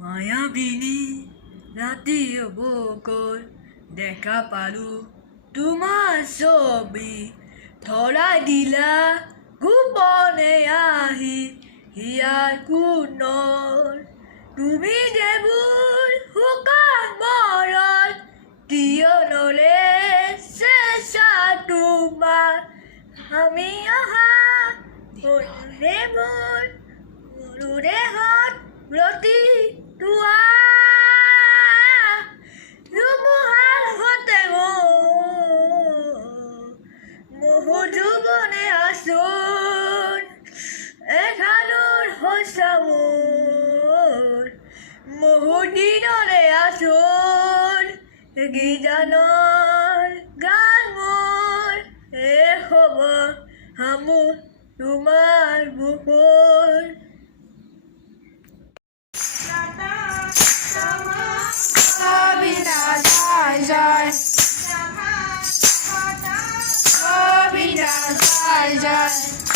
মায়াবিনী ৰাতি বকল দেখা পালো তোমাৰ ছবি ধৰাই দিলা গোপনে আহি হিয়াৰ কোণৰ তুমি যেবোৰ শুকান মৰণ কিয় নলে চেঁচা তোমাৰ আমি অহা মনে মোৰ মৰুদেহত ৰতি তোৱা ধুমুহাৰ সতে মোৰ জীৱনে আচোন এখানোৰ সঁচা মোৰ দিনৰে আচোন গীতানৰ গান মোৰ হ'ব হামোৰ তোমাৰ বুকুৰ Jai Jai